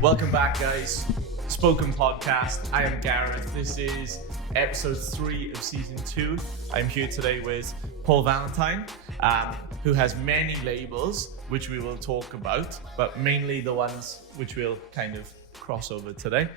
Welcome back, guys. Spoken Podcast. I am Gareth. This is episode 3 of season 2. I'm here today with Paul Valentine, who has many labels, which we will talk about, but mainly the ones which we'll kind of cross over today.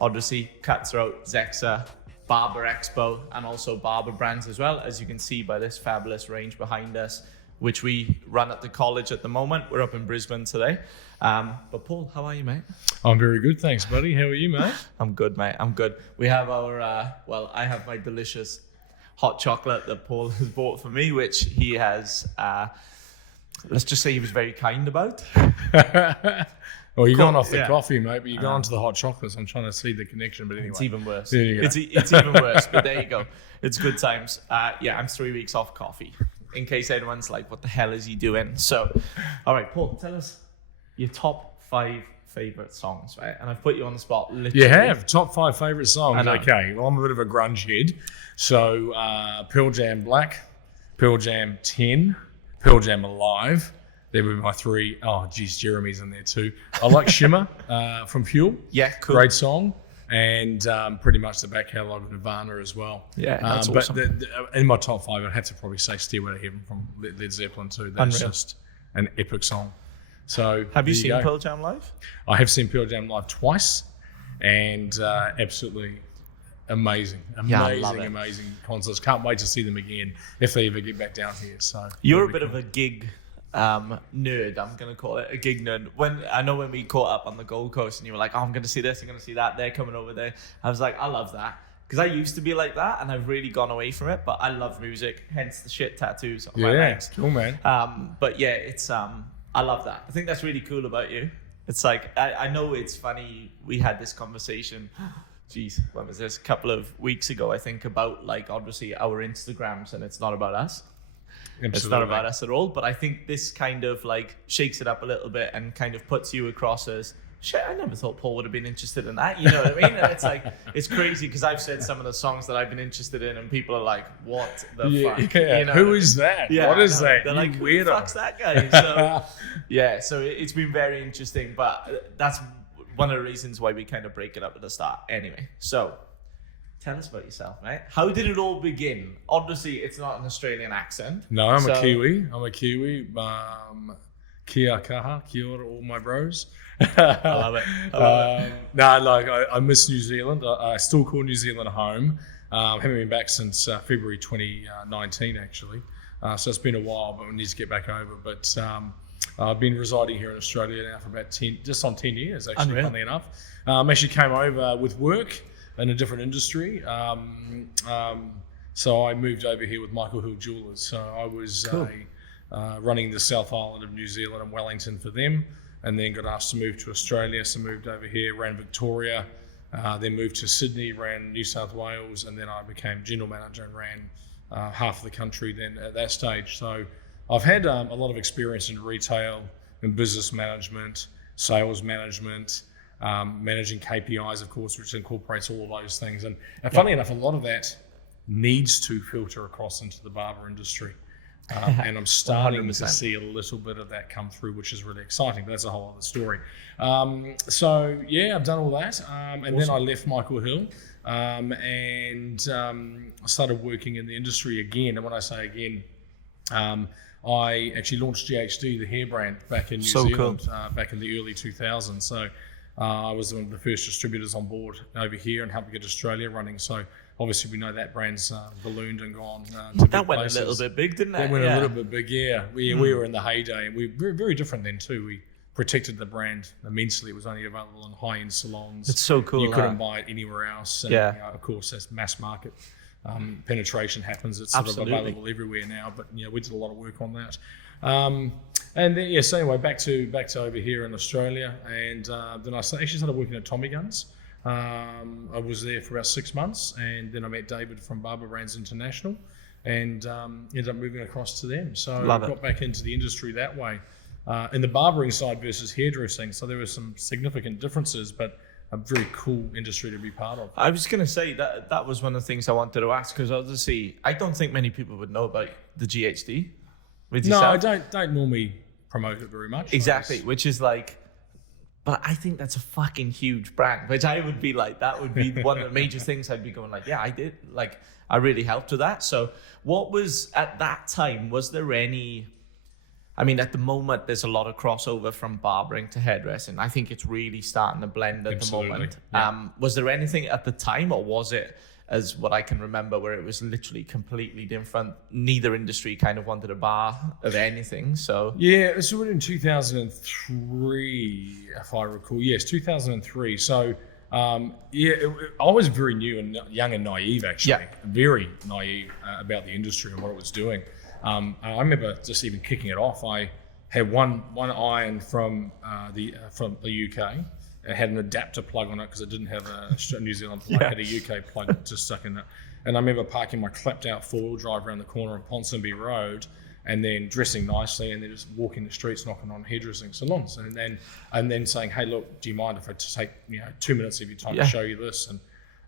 Obviously, Cutthroat, Zexa, Barber Expo, and also Barber brands as well, as you can see by this fabulous range behind us, which we run at the college at the moment. We're up in Brisbane today. But Paul, how are you, mate? I'm very good, thanks, buddy. How are you, mate? I'm good, mate. I'm good. We have our, I have my delicious hot chocolate that Paul has bought for me, which he has, let's just say he was very kind about. Well, you're going off the coffee, mate, but you're going to the hot chocolates. I'm trying to see the connection, but anyway. It's even worse. There you go. It's even worse, but there you go. It's good times. I'm 3 weeks off coffee, in case anyone's like, what the hell is he doing? So, all right, Paul, tell us your top 5 favorite songs, right? And I've put you on the spot, literally. You have top 5 favorite songs. Okay, well, I'm a bit of a grunge head. So, Pearl Jam Black, Pearl Jam 10, Pearl Jam Alive. They were my 3. Oh, geez, Jeremy's in there too. I like Shimmer from Fuel. Yeah, cool. Great song. And pretty much the back catalogue of Nirvana as well. Yeah, that's awesome. But in my top 5, I'd have to probably say Stairway to Heaven from Led Zeppelin too. That's Unreal. just an epic song. So have you seen Pearl Jam live? I have seen Pearl Jam live twice, and absolutely amazing concerts. Can't wait to see them again if they ever get back down here. So you're a bit of a gig nerd, I'm gonna call it a gig nerd. When we caught up on the Gold Coast and you were like, oh, I'm gonna see this, I'm gonna see that, they're coming over there, I was like, I love that, because I used to be like that and I've really gone away from it, but I love music, hence the shit tattoos on my legs. Cool, man. But yeah, it's I love that. I think that's really cool about you. It's like, I know it's funny, we had this conversation, when was this, a couple of weeks ago, I think, about like obviously our Instagrams, and it's not about us. Absolutely. It's not about us at all, but I think this kind of like shakes it up a little bit and kind of puts you across as, shit, I never thought Paul would have been interested in that. You know what I mean? And it's like, it's crazy because I've said some of the songs that I've been interested in and people are like, what the fuck? Yeah. You know Who is that? Yeah, what is that? They're you like, weirdo. who the fuck's that guy? So, yeah, so it's been very interesting, but that's one of the reasons why we kind of break it up at the start. Anyway, so tell us about yourself, mate. How did it all begin? Obviously, it's not an Australian accent. No, I'm a Kiwi. Kia kaha, kia ora, all my bros. I love it. I miss New Zealand. I still call New Zealand home. Haven't been back since February 2019, actually. So it's been a while, but we need to get back over. But I've been residing here in Australia now for about 10 years, actually, Unreal. funnily enough. Actually came over with work in a different industry. So I moved over here with Michael Hill Jewelers. So I was running the South Island of New Zealand and Wellington for them, and then got asked to move to Australia. So moved over here, ran Victoria, then moved to Sydney, ran New South Wales, and then I became general manager and ran half of the country then at that stage. So I've had a lot of experience in retail, in business management, sales management, managing KPIs, of course, which incorporates all of those things. And funnily enough, a lot of that needs to filter across into the barber industry. And I'm starting 100%. To see a little bit of that come through, which is really exciting. But that's a whole other story. So, yeah, I've done all that. And awesome. Then I left Michael Hill and I started working in the industry again. And when I say again, I actually launched GHD, the hair brand, back in New Zealand, back in the early 2000s. So I was one of the first distributors on board over here and helped get Australia running. So obviously we know that brand's ballooned and gone to that went places. A little bit big, didn't it? That went a little bit big, yeah. We were in the heyday, and we were very different then too. We protected the brand immensely. It was only available in high-end salons. It's so cool. You couldn't buy it anywhere else. And, of course, as mass market penetration happens, it's sort of available everywhere now. But we did a lot of work on that. And then, so anyway, back to over here in Australia, and then I actually started working at Tommy Guns. I was there for about 6 months, and then I met David from Barber Brands International, and ended up moving across to them. So I got back into the industry that way. In the barbering side versus hairdressing, so there were some significant differences, but a very cool industry to be part of. I was going to say that was one of the things I wanted to ask, because obviously I don't think many people would know about the GHD. With yourself. No, I don't normally promote it very much. Exactly, which is like But I think that's a fucking huge brand, which I would be like, that would be one of the major things I'd be going like, yeah, I did. Like, I really helped with that. So what was, at that time, was there any, I mean, at the moment, there's a lot of crossover from barbering to hairdressing. I think it's really starting to blend at Absolutely. the moment. Yeah. Was there anything at the time, or was it, as what I can remember, where it was literally completely different? Neither industry kind of wanted a bar of anything. So yeah, it was in 2003, if I recall. Yes, 2003. So I was very new and young and naive, actually. Yeah. Very naive about the industry and what it was doing. I remember just even kicking it off. I had one iron from the UK. It had an adapter plug on it because it didn't have a New Zealand plug. It had a UK plug just stuck in it. And I remember parking my clapped out four-wheel drive around the corner of Ponsonby Road, and then dressing nicely, and then just walking the streets, knocking on hairdressing salons, and then saying, "Hey, look, do you mind if I just take 2 minutes of your time to show you this?"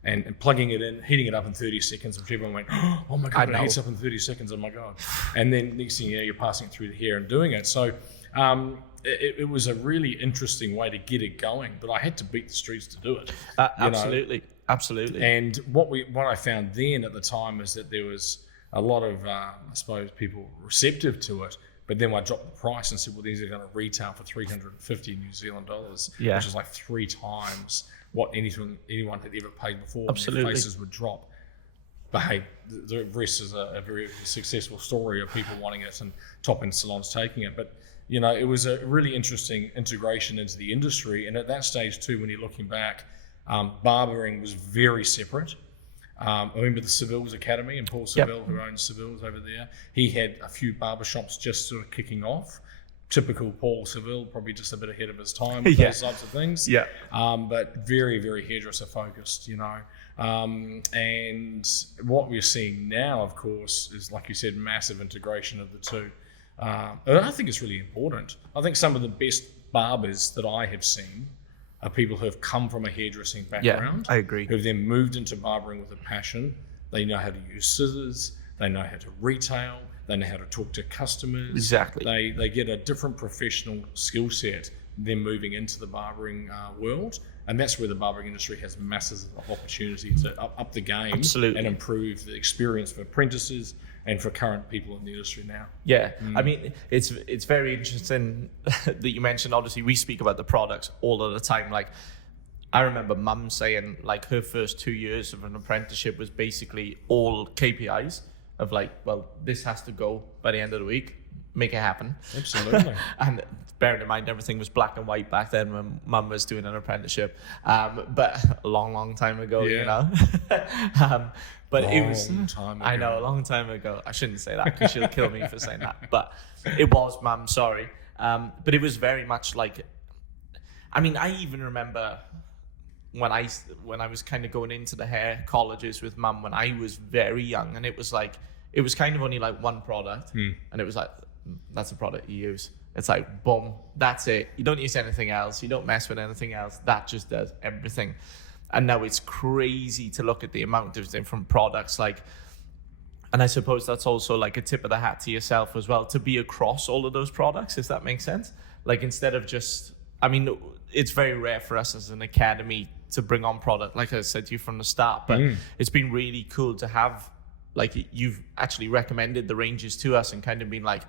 And plugging it in, heating it up in 30 seconds, and everyone went, "Oh my god, it heats up in 30 seconds! Oh my god!" And then next thing you know, you're passing it through the hair and doing it. So it was a really interesting way to get it going, but I had to beat the streets to do it. Absolutely. And what I found then at the time is that there was a lot of, I suppose, people receptive to it. But then I dropped the price and said, well, these are going to retail for 350 New Zealand dollars, which is like 3 times what anyone had ever paid before. Absolutely. Their faces would drop. But hey, the rest is a very successful story of people wanting it and top-end salons taking it. But it was a really interesting integration into the industry. And at that stage too, when you're looking back, barbering was very separate. I remember the Seville's Academy, and Paul Seville, who owns Seville's over there, he had a few barbershops just sort of kicking off. Typical Paul Seville, probably just a bit ahead of his time with those types of things. Yeah. But very, very hairdresser focused, And what we're seeing now, of course, is, like you said, massive integration of the two. And I think it's really important. I think some of the best barbers that I have seen are people who have come from a hairdressing background. Yeah, I agree. Who've then moved into barbering with a passion. They know how to use scissors. They know how to retail. They know how to talk to customers. Exactly. They get a different professional skill set than moving into the barbering world. And that's where the barbering industry has masses of opportunity to up the game. Absolutely. And improve the experience for apprentices and for current people in the industry now. Yeah, I mean, it's very interesting that you mentioned, obviously, we speak about the products all of the time. Like, I remember Mum saying, like, her first 2 years of an apprenticeship was basically all KPIs of like, well, this has to go by the end of the week, make it happen. Absolutely. And bearing in mind, everything was black and white back then when Mum was doing an apprenticeship. But a long time ago, But it was time ago. I know, a long time ago. I shouldn't say that because she'll kill me for saying that. But it was, Mum, sorry. But it was very much like, I mean, I even remember when I was kind of going into the hair colleges with Mum when I was very young, and it was kind of only like one product, and it was like, that's a product you use. It's like, boom, that's it. You don't use anything else. You don't mess with anything else. That just does everything. And now it's crazy to look at the amount of different products. Like, and I suppose that's also like a tip of the hat to yourself as well, to be across all of those products, if that makes sense. Like, instead of just, I mean, it's very rare for us as an academy to bring on product, like I said to you from the start, but it's been really cool to have, like, you've actually recommended the ranges to us and kind of been like,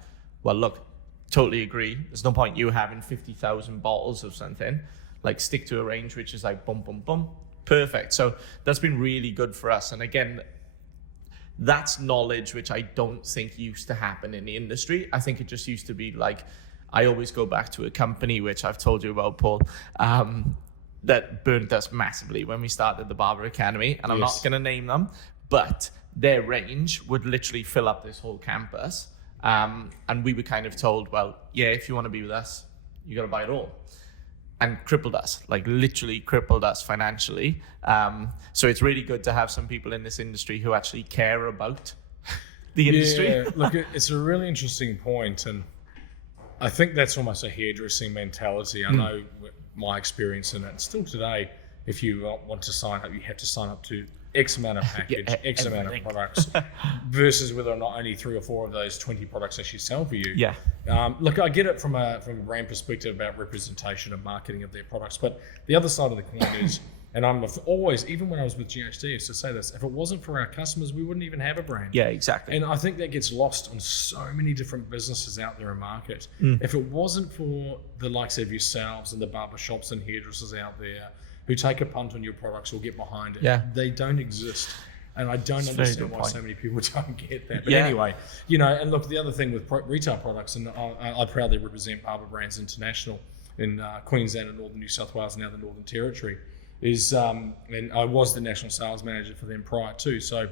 well, look, totally agree. There's no point you having 50,000 bottles of something. Like, stick to a range which is like boom, boom, boom. Perfect. So that's been really good for us. And again, that's knowledge which I don't think used to happen in the industry. I think it just used to be like, I always go back to a company which I've told you about, Paul, that burnt us massively when we started the Barber Academy. And I'm not going to name them, but their range would literally fill up this whole campus. And we were kind of told, well, yeah, if you want to be with us, you got to buy it all. And crippled us, like literally crippled us financially. So it's really good to have some people in this industry who actually care about the industry. Yeah, look, it's a really interesting point, and I think that's almost a hairdressing mentality. I know my experience in it. Still today, if you want to sign up, you have to sign up to X amount of package, X amount of products, versus whether or not only 3 or 4 of those 20 products actually sell for you. Yeah. Look, I get it from a brand perspective about representation and marketing of their products, but the other side of the coin is, and I'm always, even when I was with GHD, I used to say this, if it wasn't for our customers, we wouldn't even have a brand. Yeah, exactly. And I think that gets lost on so many different businesses out there in market. If it wasn't for the likes of yourselves and the barber shops and hairdressers out there who take a punt on your products or get behind it, they don't exist. And I don't understand why so many people don't get that. But anyway, and look, the other thing with retail products, and I proudly represent Barber Brands International in Queensland and Northern New South Wales, now the Northern Territory, is, and I was the national sales manager for them prior to, so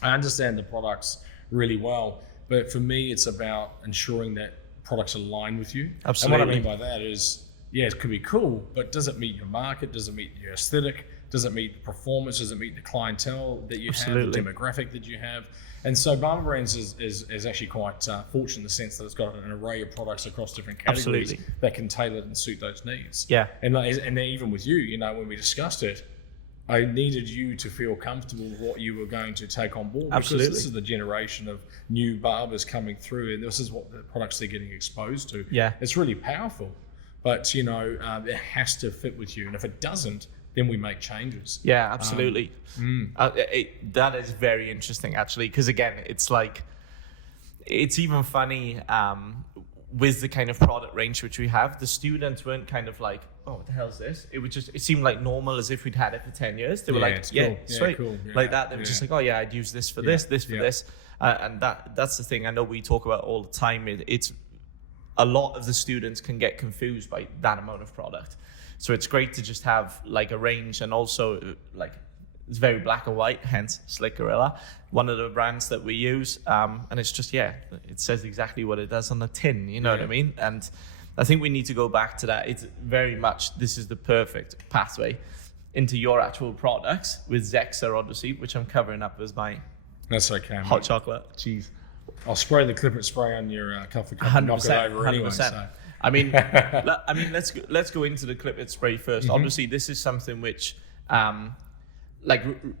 I understand the products really well. But for me, it's about ensuring that products align with you. Absolutely. And what I mean by that is, it could be cool, but does it meet your market? Does it meet your aesthetic? Does it meet the performance? Does it meet the clientele that you have, the demographic that you have? And so Barber Brands is actually quite fortunate in the sense that it's got an array of products across different categories that can tailor and suit those needs. Yeah. And even with you, when we discussed it, I needed you to feel comfortable with what you were going to take on board. Because this is the generation of new barbers coming through, and this is what the products they're getting exposed to. Yeah. It's really powerful. But, it has to fit with you. And if it doesn't, then we make changes. Yeah, absolutely. That is very interesting, actually, because again, it's like, it's even funny with the kind of product range which we have. The students weren't kind of like, oh, what the hell is this? It seemed like normal, as if we'd had it for 10 years. They were like, cool. Sweet. Cool. Like that. They were just like, oh yeah, I'd use this for this for this. And that's the thing I know we talk about all the time. It's a lot of the students can get confused by that amount of product. So it's great to just have like a range, and also like it's very black and white, hence Slick Gorilla, one of the brands that we use. And it's just, it says exactly what it does on the tin, you know what I mean? And I think we need to go back to that. It's very much, this is the perfect pathway into your actual products with Zexa, obviously, which I'm covering up as my hot chocolate. Jeez. I'll spray the Clippet Spray on your coffee cup and knock it over anyway. 100%. So. I mean, let's go into the Clippet Spray first. Obviously, this is something which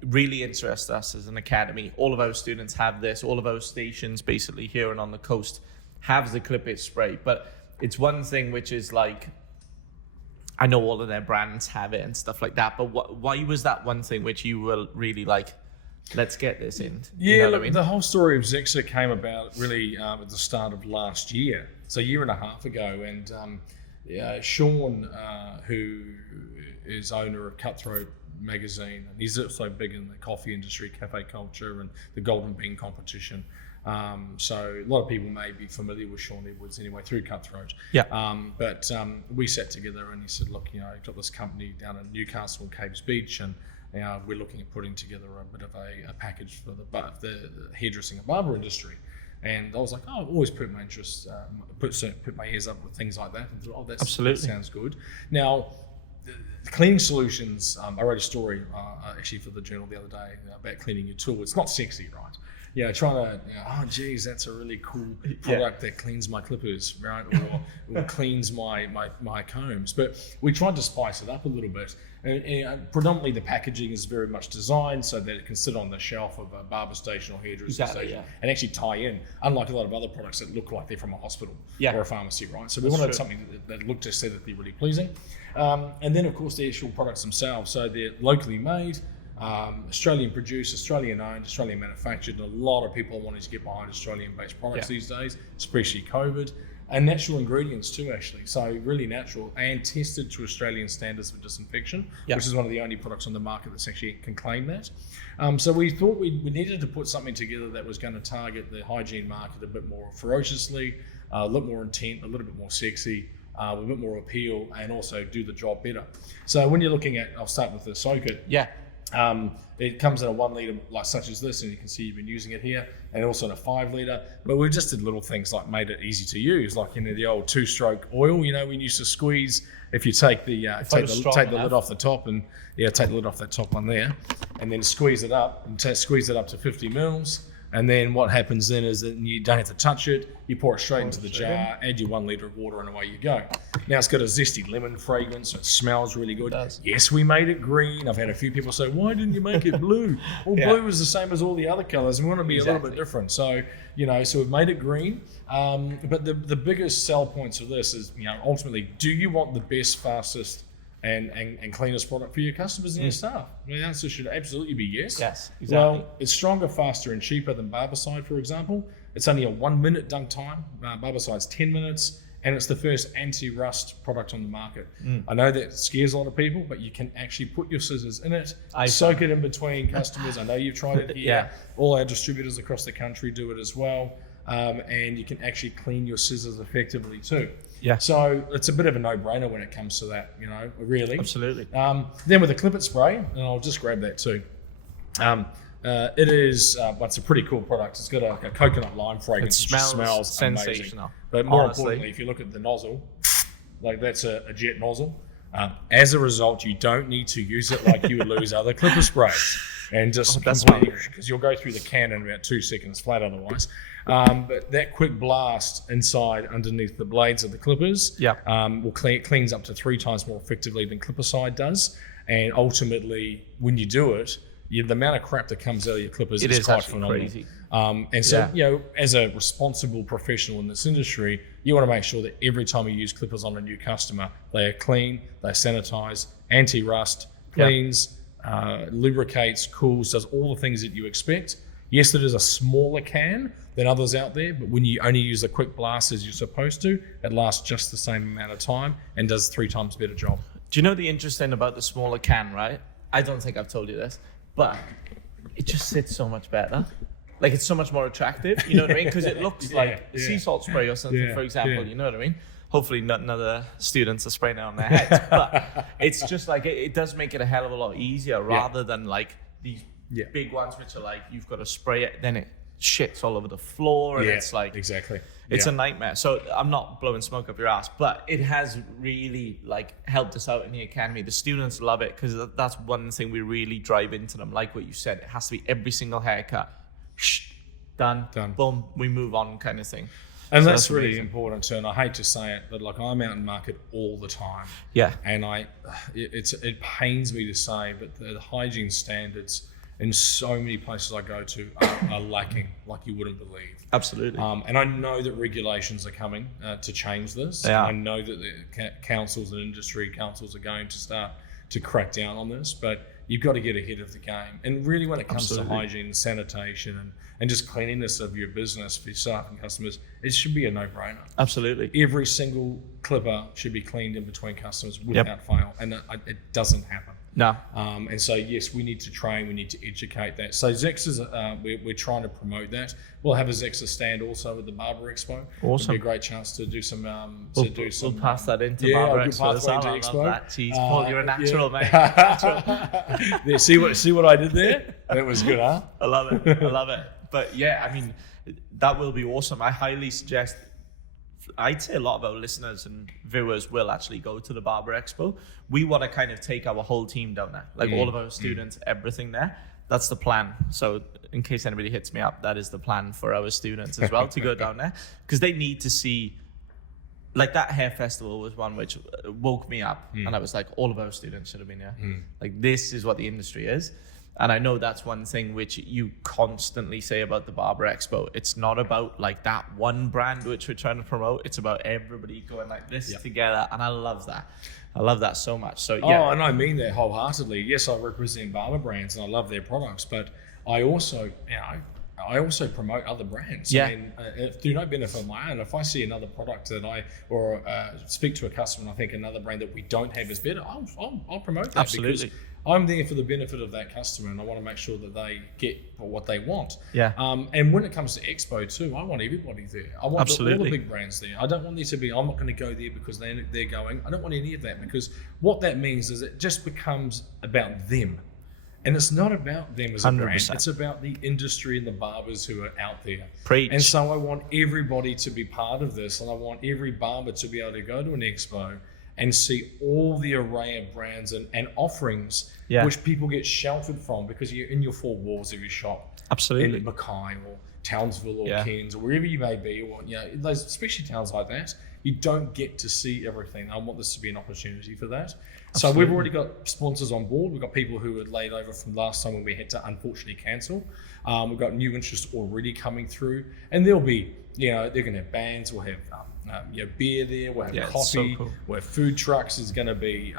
really interests us as an academy. All of our students have this. All of our stations basically here and on the coast have the Clippet Spray. But it's one thing which is like, I know all of their brands have it and stuff like that. But why was that one thing which you were really like, let's get this in? The whole story of Zexa came about really at the start of last year. So a year and a half ago. And Sean, who is owner of Cutthroat magazine, and he's also big in the coffee industry, cafe culture, and the Golden Bean competition. So a lot of people may be familiar with Sean Edwards anyway through Cutthroat. But we sat together and he said, look, I've got this company down in Newcastle and Capes Beach, and we're looking at putting together a bit of a package for the hairdressing and barber industry. And I was like, I've always put my interest, put my ears up with things like that, and thought, that sounds good. Now, the cleaning solutions, I wrote a story actually for the journal the other day about cleaning your tool. It's not sexy, right? Trying to, oh geez, that's a really cool product that cleans my clippers, right? Or cleans my combs. But we tried to spice it up a little bit. And predominantly the packaging is very much designed so that it can sit on the shelf of a barber station or hairdresser station and actually tie in, unlike a lot of other products that look like they're from a hospital or a pharmacy, right? So we wanted something that looked aesthetically really pleasing. And then of course the actual products themselves. So they're locally made, Australian produced, Australian owned, Australian manufactured, and a lot of people wanting to get behind Australian based products these days, especially COVID. And natural ingredients too, actually. So really natural and tested to Australian standards for disinfection, which is one of the only products on the market that's actually can claim that. So we thought we needed to put something together that was going to target the hygiene market a bit more ferociously, a little more intent, a little bit more sexy, a bit more appeal, and also do the job better. So when you're looking at, I'll start with the Soak It. It comes in a 1 litre like such as this, and you can see you've been using it here, and also in a 5 litre. But we just did little things like made it easy to use, like the old 2-stroke oil. We used to squeeze. If you take the lid off the top, and take the lid off that top one there, and then squeeze it up, and squeeze it up to 50 mils. And then what happens then is that you don't have to touch it. You pour it straight into the jar, add your 1 litre of water, and away you go. Now it's got a zesty lemon fragrance. So it smells really good. It does. Yes, we made it green. I've had a few people say, why didn't you make it blue? Well, blue is the same as all the other colors. We want to be a little bit different. So, so we've made it green. But the biggest sell points of this is, ultimately, do you want the best, fastest, and cleanest product for your customers and your staff? The answer should absolutely be yes. Yes, exactly. Well, it's stronger, faster, and cheaper than Barbicide, for example. It's only a 1 minute dunk time. Barbicide's 10 minutes, and it's the first anti-rust product on the market. I know that scares a lot of people, but you can actually put your scissors in it, soak it in between customers. I know you've tried it here. All our distributors across the country do it as well. And you can actually clean your scissors effectively too. Yeah. So it's a bit of a no-brainer when it comes to that, really. Absolutely. Then with the Clippet Spray, and I'll just grab that too. It is, it's a pretty cool product. It's got a coconut lime fragrance. It smells sensational. Amazing. But more importantly, if you look at the nozzle, like that's a jet nozzle. As a result, you don't need to use it like you would lose other Clipper sprays. And just completely, because you'll go through the can in about 2 seconds flat otherwise. But that quick blast inside underneath the blades of the clippers cleans up to 3 times more effectively than Clippercide does. And ultimately, when you do it, the amount of crap that comes out of your clippers is quite phenomenal. Crazy. And so, as a responsible professional in this industry, you want to make sure that every time you use clippers on a new customer, they are clean, they sanitize, anti-rust, cleans, lubricates, cools, does all the things that you expect. Yes, it is a smaller can than others out there, but when you only use a quick blast as you're supposed to, it lasts just the same amount of time and does 3 times better job. Do you know the interesting about the smaller can, right? I don't think I've told you this, but it just sits so much better. Like, it's so much more attractive, you know what I mean? Because it looks like sea salt spray or something, for example, you know what I mean? Hopefully none of the students are spraying it on their heads, but it's just like, it does make it a hell of a lot easier rather than like these big ones which are like, you've got to spray it, then it shits all over the floor, and it's like... Exactly. It's a nightmare. So I'm not blowing smoke up your ass, but it has really helped us out in the academy. The students love it because that's one thing we really drive into them. Like what you said, it has to be every single haircut. Done. Boom, we move on kind of thing. And so that's really important too. And I hate to say it, but I'm out in market all the time. Yeah. And it pains me to say, but the hygiene standards in so many places I go to are lacking like you wouldn't believe. Absolutely. And I know that regulations are coming to change this. I know that the councils and industry councils are going to start to crack down on this, but you've got to get ahead of the game. And really when it comes to hygiene, sanitation, and just cleanliness of your business for your staff and customers, it should be a no-brainer. Absolutely. Every single clipper should be cleaned in between customers without fail, and it doesn't happen. No. And so, yes, we need to train, we need to educate that. So Zexa's, we're trying to promote that. We'll have a Zexa stand also at the Barber Expo. Awesome. It'll be a great chance to do some... We'll pass that into Barber Expo. I love that. Jeez, Paul, you're a natural, mate. Yeah, see what I did there? That was good, huh? I love it. But yeah, I mean, that will be awesome. I highly suggest... I'd say a lot of our listeners and viewers will actually go to the Barber Expo. We want to kind of take our whole team down there, all of our students, everything there. That's the plan. So in case anybody hits me up, that is the plan for our students as well, to go down there, because they need to see, like that hair festival was one which woke me up, and I was like, all of our students should have been here. Like, this is what the industry is. And I know that's one thing which you constantly say about the Barber Expo. It's not about like that one brand which we're trying to promote. It's about everybody going like this together. And I love that. I love that so much. So yeah. Oh, and I mean that wholeheartedly. Yes, I represent barber brands and I love their products, but I also, promote other brands. Yeah. I mean, do no benefit of my own. If I see another product that speak to a customer and I think another brand that we don't have is better, I'll promote that. Absolutely. Because I'm there for the benefit of that customer, and I want to make sure that they get what they want. Yeah. And when it comes to Expo too, I want everybody there. I want all the big brands there. I don't want there to be, I'm not going to go there because they're going. I don't want any of that, because what that means is it just becomes about them. And it's not about them as a 100%. Brand. It's about the industry and the barbers who are out there. Preach. And so I want everybody to be part of this, and I want every barber to be able to go to an expo and see all the array of brands and offerings which people get sheltered from because you're in your 4 walls of your shop. Absolutely. In Mackay or Townsville or Cairns or wherever you may be, or those especially towns like that, you don't get to see everything. I want this to be an opportunity for that. So we've already got sponsors on board. We've got people who had laid over from last time when we had to unfortunately cancel. We've got new interest already coming through, and there'll be, they're going to have bands. We'll have beer there. We'll have coffee. So cool. We'll have food trucks. There's going to be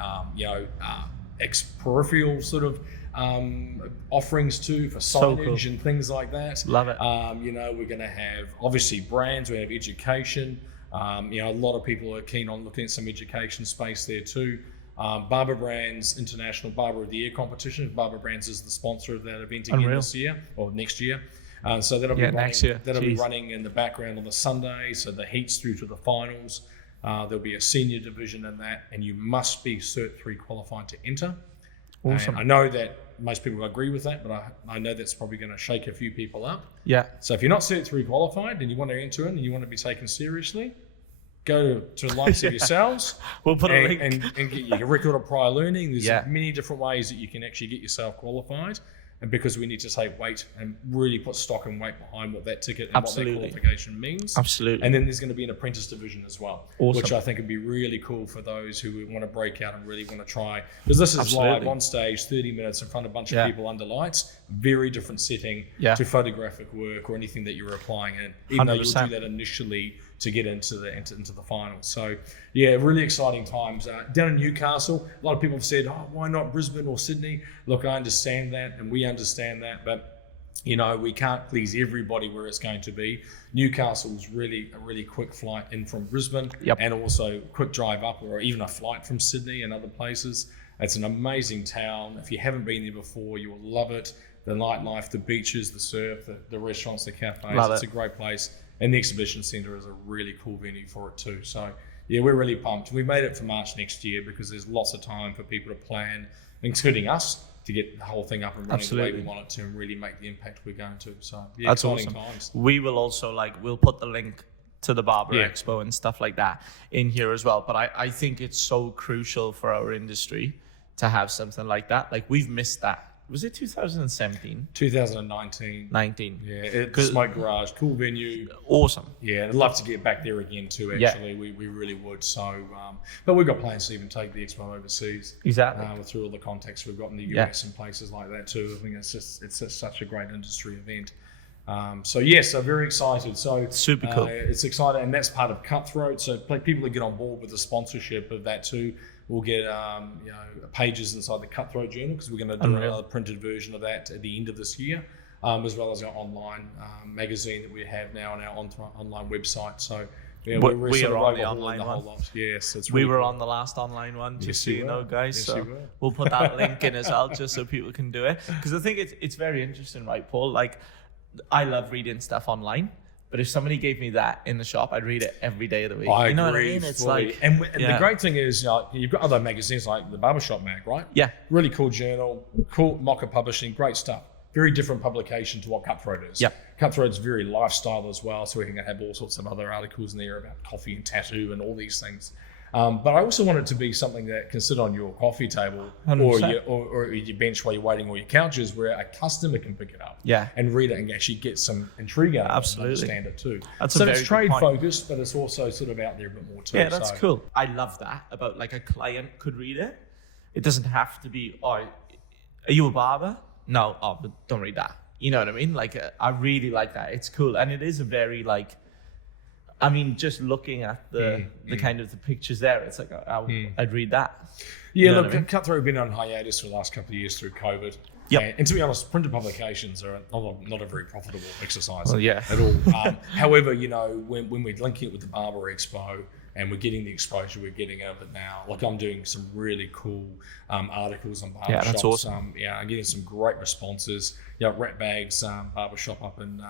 peripheral sort of offerings too for signage and things like that. Love it. We're going to have obviously brands. We have education. A lot of people are keen on looking at some education space there too. Barber Brands International Barber of the Year competition. Barber Brands is the sponsor of that event again this year or next year. So that'll be running, next year. That'll be running in the background on the Sunday. So the heats through to the finals. There'll be a senior division in that, and you must be Cert 3 qualified to enter. Awesome. And I know that most people agree with that, but I know that's probably going to shake a few people up. Yeah. So if you're not Cert 3 qualified and you want to enter in and you want to be taken seriously, go to the likes of yourselves. We'll put a link. And get your record of prior learning. There's many different ways that you can actually get yourself qualified. And because we need to take weight and really put stock and weight behind what that ticket and what that qualification means. Absolutely. And then there's going to be an apprentice division as well, which I think would be really cool for those who want to break out and really want to try. Because this is live on stage, 30 minutes in front of a bunch of people under lights, very different setting to photographic work or anything that you're applying in, even 100%. Though you'll do that initially to get into the finals. So really exciting times. Down in Newcastle, a lot of people have said, why not Brisbane or Sydney? Look, I understand that and we understand that, but we can't please everybody where it's going to be. Newcastle's really a really quick flight in from Brisbane and also quick drive up or even a flight from Sydney and other places. It's an amazing town. If you haven't been there before, you will love it. The nightlife, the beaches, the surf, the restaurants, the cafes, it's a great place. And the exhibition centre is a really cool venue for it too. So we're really pumped. We've made it for March next year because there's lots of time for people to plan, including us, to get the whole thing up and running the way we want it to and really make the impact we're going to. So that's exciting awesome. Times. We will also we'll put the link to the Barber Expo and stuff like that in here as well. But I think it's so crucial for our industry to have something like that. We've missed that. Was it 2017? 2019. 19. Yeah, it's my garage. Cool venue. Awesome. Yeah, I'd love to get back there again too, actually. We really would. So, but we've got plans to even take the expo overseas. Exactly. Through all the contacts we've got in the US and places like that too. I think it's just such a great industry event. So very excited. So super cool. It's exciting, and that's part of Cutthroat. So people that get on board with the sponsorship of that too. We'll get pages inside the Cutthroat Journal because we're going to do another printed version of that at the end of this year, as well as our online magazine that we have now on our online website. So we are on the online one. Yes, it's really cool. On the last online one, just so you know, guys. Yes, so we'll put that link in as well, just so people can do it. Because I think it's very interesting, right, Paul? I love reading stuff online. But if somebody gave me that in the shop, I'd read it every day of the week. I agree. What I mean? It's fully. And the great thing is, you've got other magazines like the Barbershop Mag, right? Yeah. Really cool journal, cool mocha publishing, great stuff. Very different publication to what Cutthroat is. Yeah. Cutthroat's very lifestyle as well, so we can have all sorts of other articles in there about coffee and tattoo and all these things. But I also want it to be something that can sit on your coffee table or your bench while you're waiting, or your couches, where a customer can pick it up and read it and actually get some intrigue out of it and understand it too. So it's trade focused, but it's also sort of out there a bit more too. Yeah, that's cool. I love that about a client could read it. It doesn't have to be, are you a barber? No, but don't read that. You know what I mean? I really like that. It's cool. And it is a very just looking at the kind of the pictures there, it's I'd read that. Yeah, look, Cutthroat have been on hiatus for the last couple of years through COVID. Yep. And to be honest, printed publications are not a very profitable exercise at all. However, when we're linking it with the Barber Expo and we're getting the exposure we're getting out of it now, I'm doing some really cool articles on barbershops. Yeah, that's awesome. I'm getting some great responses. Rat Bags barbershop up in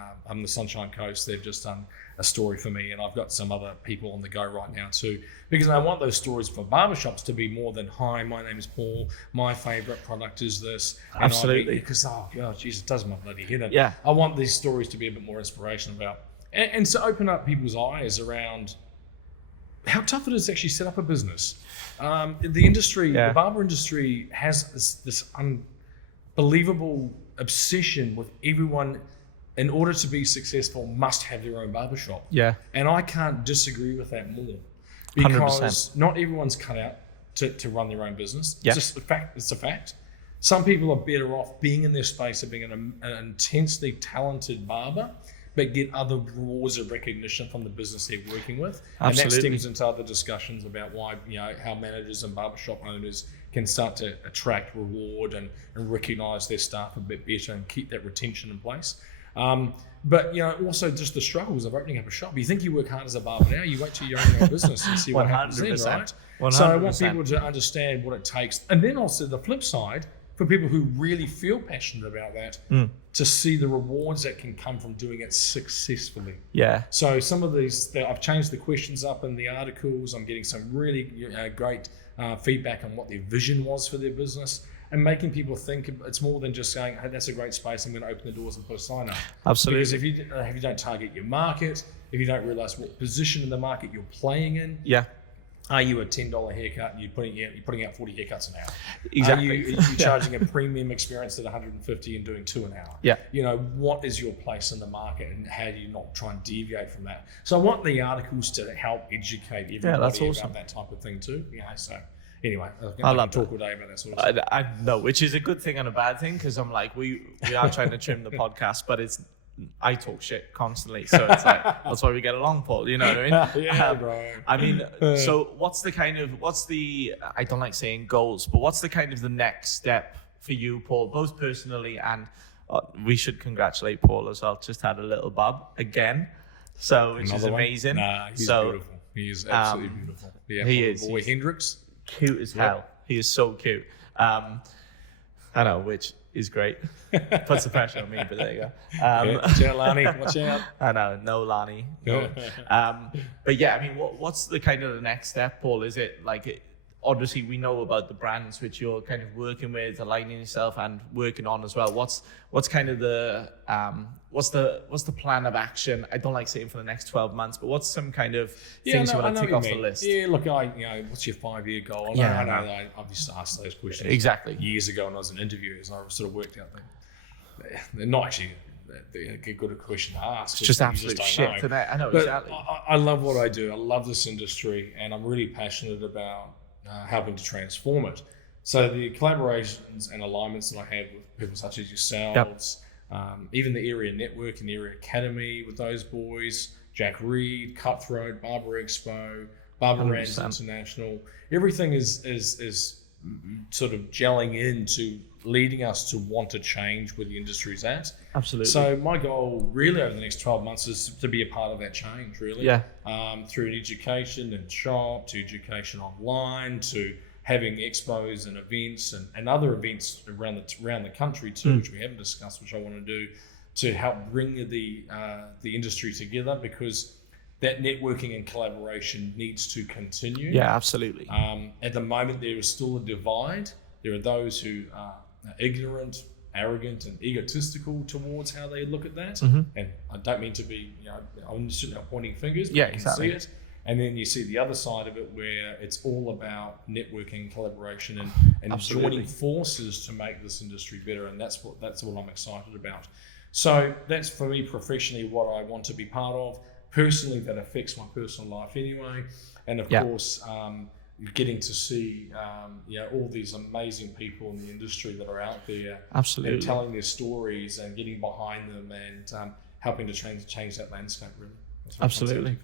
the Sunshine Coast, they've just done a story for me, and I've got some other people on the go right now too, because I want those stories for barbershops to be more than, hi, my name is Paul, my favorite product is this. Absolutely. Because it does my bloody head in. Yeah. I want these stories to be a bit more inspirational about, and to open up people's eyes around how tough it is to actually set up a business. The industry, the barber industry, has this unbelievable obsession with everyone in order to be successful, must have their own barbershop. Yeah. And I can't disagree with that more, because 100%. not everyone's cut out to run their own business. Yeah. It's just a fact. It's a fact. Some people are better off being in their space of being an intensely talented barber, but get other rewards of recognition from the business they're working with. Absolutely. And that stems into other discussions about why, how managers and barbershop owners can start to attract, reward, and recognize their staff a bit better and keep that retention in place. But also just the struggles of opening up a shop. You think you work hard as a barber now, you wait till you own your own business and see what happens then, right? 100%. So I want people to understand what it takes. And then also the flip side, for people who really feel passionate about that, to see the rewards that can come from doing it successfully. Yeah. So some of these, I've changed the questions up in the articles. I'm getting some really great feedback on what their vision was for their business, and making people think it's more than just saying, hey, that's a great space, I'm going to open the doors and put a sign up. Absolutely. Because if you don't target your market, if you don't realize what position in the market you're playing in, Yeah. are you a $10 haircut and you're putting out 40 haircuts an hour? Exactly. Are you charging a premium experience at 150 and doing 2 an hour? Yeah. What is your place in the market, and how do you not try and deviate from that? So I want the articles to help educate everybody that's awesome. about that type of thing too. So anyway, I I love can talk all day about that sort of stuff. I know, which is a good thing and a bad thing, because I'm like, we are trying to trim the podcast, but I talk shit constantly, so it's like that's why we get along, Paul. You know what I mean? Yeah, bro. I mean, so what's the I don't like saying goals, but what's the next step for you, Paul, both personally and we should congratulate Paul as well. Just had a little bub again, so which is amazing. Nah, he's beautiful. He is absolutely beautiful. Yeah, he is. Boy Hendrix, cute as hell. He is so cute. I know, which is great. Puts the pressure on me, but there you go. Watch out, Lani. Watch out. I know, no Lani. No. But yeah, I mean, what's the the next step, Paul? Is it obviously we know about the brands which you're kind of working with, aligning yourself and working on as well. What's the plan of action? I don't like saying for the next 12 months, but what's some kind of things you want to tick off the list? Yeah, look, what's your 5-year goal? I know I've just asked those questions exactly years ago when I was an interviewer, and I sort of worked out that they're not actually a good question to ask. It's just absolute shit today. I know, but exactly. I love what I do. I love this industry, and I'm really passionate about helping to transform it. So the collaborations and alignments that I have with people such as yourselves, even the area network and the area academy with those boys, Jack Reed, Cutthroat, Barber Expo, Barber International, everything is sort of gelling into leading us to want to change where the industry's at. Absolutely. So my goal really over the next 12 months is to be a part of that change, really. Yeah. Through an education and shop, to education online, to having expos and events and other events around the country too, which we haven't discussed, which I want to do to help bring the industry together, because that networking and collaboration needs to continue. Yeah, absolutely. At the moment, there is still a divide. There are those who are ignorant, arrogant, and egotistical towards how they look at that. And I don't mean to be, I'm sitting there pointing fingers, but you can see it. And then you see the other side of it, where it's all about networking, collaboration, and joining forces to make this industry better. And that's what I'm excited about. So that's for me professionally what I want to be part of. Personally, that affects my personal life anyway. And of course, getting to see all these amazing people in the industry that are out there, and telling their stories and getting behind them and helping to change that landscape, really. That's for me.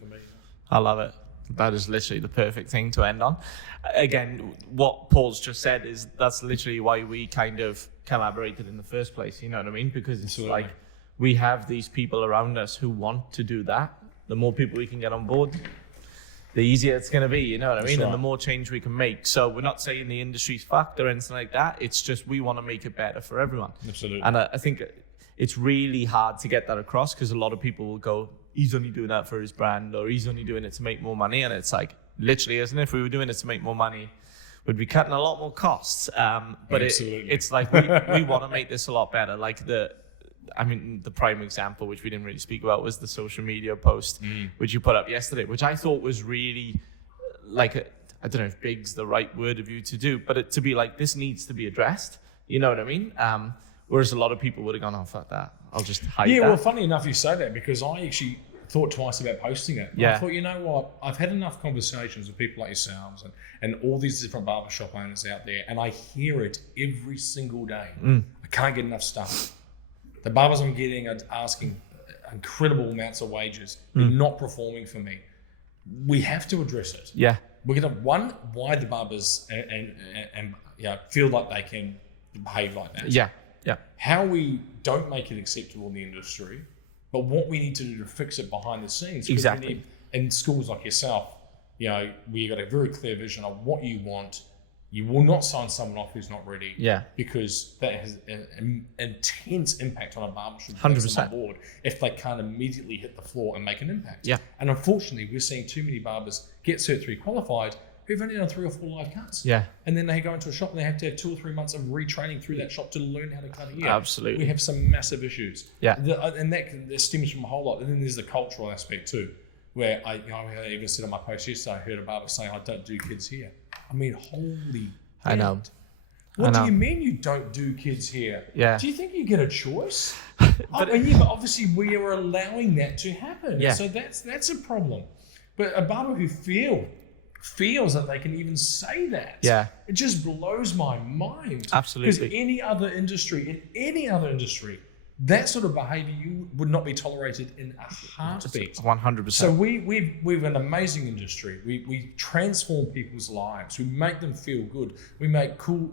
I love it. That is literally the perfect thing to end on. Again, what Paul's just said is that's literally why we kind of collaborated in the first place. You know what I mean? Because it's like we have these people around us who want to do that. The more people we can get on board, the easier it's going to be, you know what I mean? And the more change we can make. So we're not saying the industry's fucked or anything like that. It's just we want to make it better for everyone. Absolutely. And I think it's really hard to get that across, because a lot of people will go, he's only doing that for his brand, or he's only doing it to make more money. And it's like, literally, isn't it? If we were doing it to make more money, we'd be cutting a lot more costs. But it's like we want to make this a lot better. Like the prime example, which we didn't really speak about, was the social media post, which you put up yesterday, which I thought was really I don't know if big's the right word of you to do, but to be like, this needs to be addressed. You know what I mean? Whereas a lot of people would have gone, oh, fuck that. I'll just hide Yeah, that. well, funny enough you say that, because I actually thought twice about posting it. Yeah. I thought, you know what, I've had enough conversations with people like yourselves and all these different barbershop owners out there, and I hear it every single day. I can't get enough stuff. The barbers I'm getting are asking incredible amounts of wages. They're not performing for me. We have to address it. Yeah. We're going to, why the barbers and feel like they can behave like that. Yeah. Yeah. How we don't make it acceptable in the industry, but what we need to do to fix it behind the scenes. Exactly. In schools like yourself, we got a very clear vision of what you want. You will not sign someone off who's not ready. Yeah. Because that has an intense impact on a barbershop. 100%. Board if they can't immediately hit the floor and make an impact. Yeah. And unfortunately, we're seeing too many barbers get Cert 3 qualified who've only done 3 or 4 live cuts. Yeah. And then they go into a shop and they have to have 2 or 3 months of retraining through that shop to learn how to cut a hair. Absolutely. We have some massive issues. Yeah. And that stems from a whole lot. And then there's the cultural aspect too, where I even said on my post yesterday, I heard a barber saying, I don't do kids here. I mean, holy I know. What do you mean you don't do kids here? Yeah. Do you think you get a choice? but obviously we are allowing that to happen. Yeah. So that's a problem. But a barber who feels that they can even say that. Yeah. It just blows my mind. Absolutely. Because in any other industry, that sort of behavior you would not be tolerated in a heartbeat. 100%. So we've an amazing industry. We transform people's lives. We make them feel good. We make cool,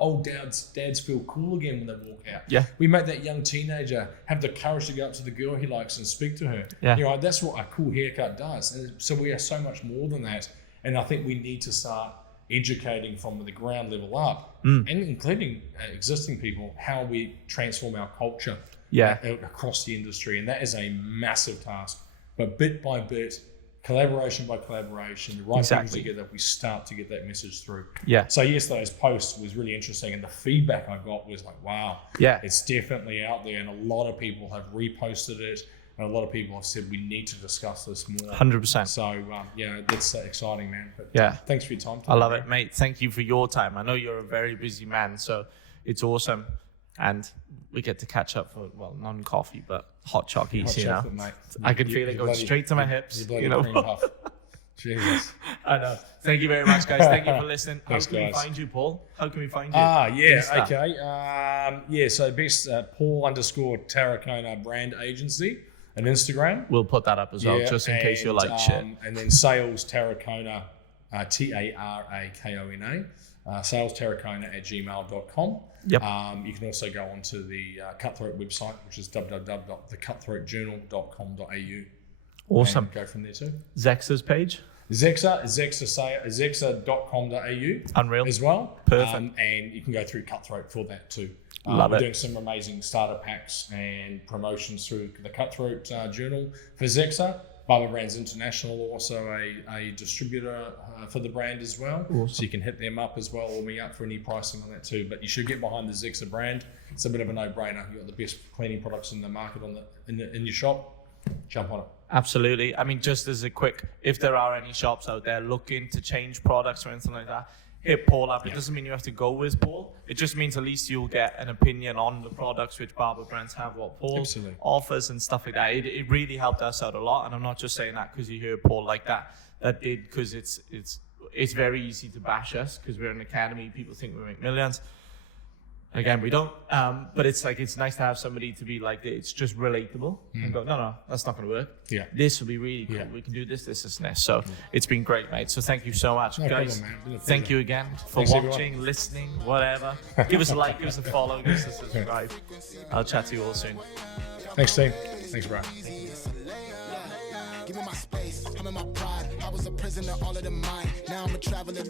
old dads feel cool again when they walk out. Yeah. We make that young teenager have the courage to go up to the girl he likes and speak to her. Yeah. That's what a cool haircut does. And so we are so much more than that. And I think we need to start educating from the ground level up, and including existing people, how we transform our culture across the industry. And that is a massive task. But bit by bit, collaboration by collaboration, the right people together, we start to get that message through. Yeah. So yesterday's post was really interesting, and the feedback I got was like, wow, it's definitely out there. And a lot of people have reposted it. And a lot of people have said we need to discuss this more. 100%. So, that's exciting, man. But thanks for your time today. I love it, mate. Thank you for your time. I know you're a very busy man, so it's awesome. And we get to catch up for, non-coffee, but hot chockies, Mate. I can feel it going straight to my hips. Cream puff. Jesus. I know. Thank you very much, guys. Thank you for listening. Thanks, How can we guys. find you, Paul? How can we find you? Okay. So best Paul_Tarracona brand agency. And Instagram. We'll put that up as well, just in case you're like shit. And then Sales Tarracona, Tarakona, salestarracona@gmail.com. Yep. You can also go onto the Cutthroat website, which is www.thecutthroatjournal.com.au. Awesome. And go from there too. Zexa's page? Zexa.com.au. Unreal. As well. Perfect. And you can go through Cutthroat for that too. Love we're it. doing some amazing starter packs and promotions through the Cutthroat Journal for Zexa. Barber Brands International, also a distributor for the brand as well. Awesome. So you can hit them up as well, or me up for any pricing on that too. But you should get behind the Zexa brand. It's a bit of a no-brainer. You've got the best cleaning products in the market in your shop. Jump on it. Absolutely. I mean, just as a quick, if there are any shops out there looking to change products or anything like that, hit Paul up. It doesn't mean you have to go with Paul. It just means at least you'll get an opinion on the products which Barber Brands have, what Paul offers and stuff like that. It really helped us out a lot. And I'm not just saying that because you hear Paul like that. That did because it's very easy to bash us because we're an academy. People think we make millions. Again, we don't. But it's nice to have somebody to be like, it's just relatable and go, no, that's not going to work. Yeah. This will be really cool. We can do this, and this. So it's been great, mate. So thank you so much, guys. Problem, thank you again for watching, listening, whatever. Give us a like, give us a follow, give us a subscribe. I'll chat to you all soon. Thanks, team. Thanks, bro. Give me my space, I'm in my pride. I was a prisoner, all of the mind. Now I'm a traveler.